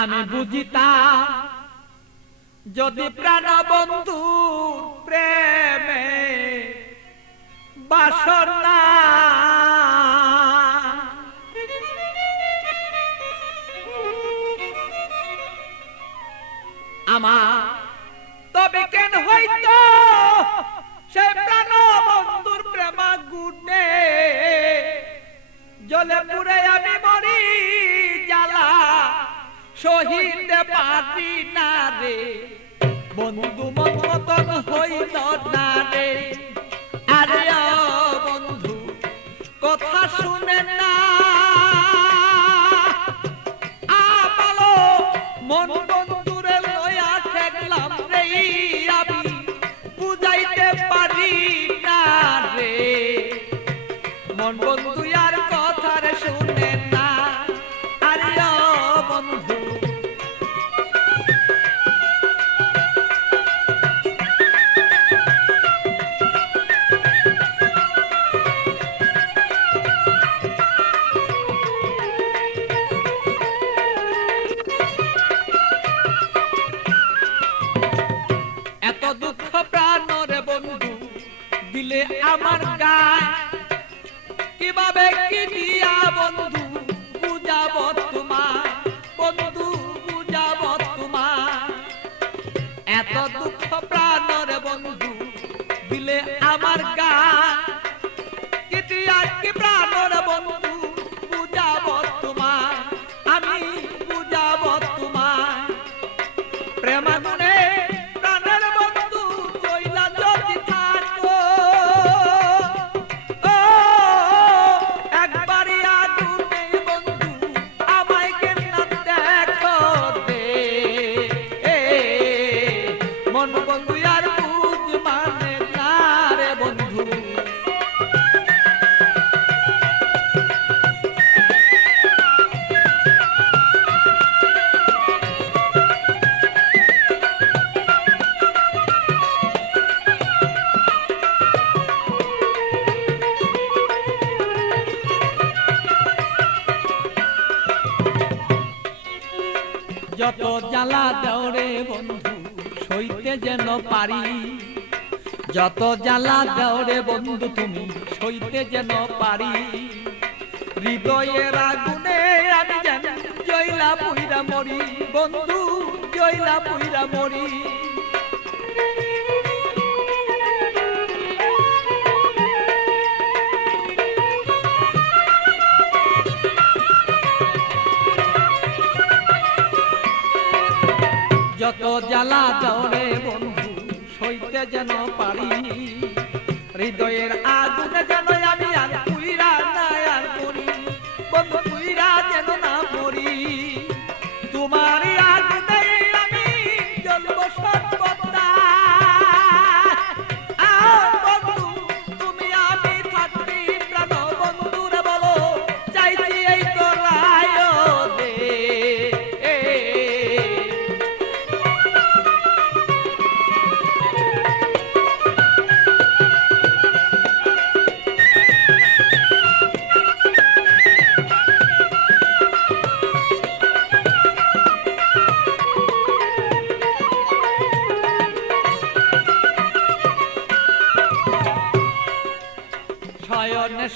আমি বুঝিতাম, যদি প্রাণ বন্ধু প্রেমে বাসনা আমার তবে কেন হইতো সে প্রাণ বন্ধুর প্রেমা গুণে জলে পুরে আমি সহিতে পারি না রে। বন্ধু মতন হইল না রে। আরে বন্ধু কথা শুনে না দিলে আমার কীভাবে কি দিয়া বন্ধু বুঝাব তোমার বন্ধু বুঝাব তোমার এত দুঃখ প্রাণরে বন্ধু, দিলে যত জ্বালা দেওরে বন্ধু সইতে যেন পারি। যত জ্বালা দেওরে বন্ধু তুমি, সইতে যেন পারি। হৃদয়ের আগুনে আমি জানি জয়লা পুইরা মরি। বন্ধু জয়লা পুইরা মরি। জ্বালা দৌড়ে বন্ধু সইতে যেন পারি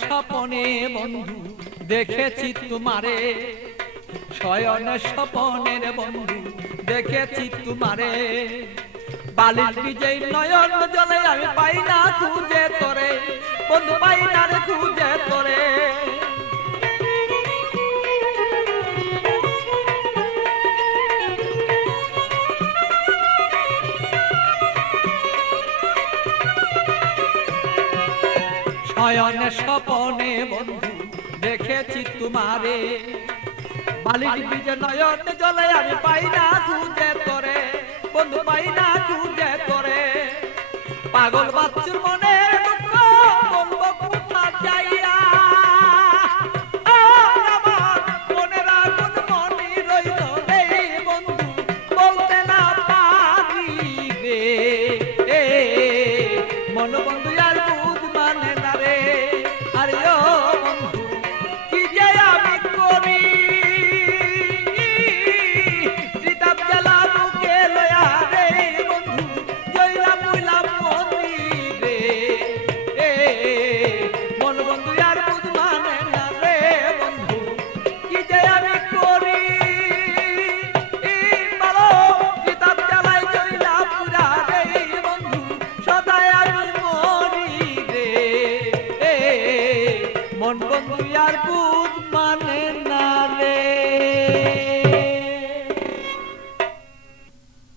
স্বপনে বন্ধু, দেখেছি তোমারে। শয়নে স্বপনের বন্ধু, দেখেছি তোমারে। বালির বিজয় নয়ন জলে আমি পাই না খুঁজে তোরে। বন্ধু পাই না রে শয়নে স্বপনে বন্ধু, দেখেছি তোমারে। বালির বীজে নয়ন জলে আমি পাই না খুঁজে তোরে, বন্ধু পাই না খুঁজে তোরে। পাগল বাচ্চুর মনে মনে বন্ধু মন বন্ধু আর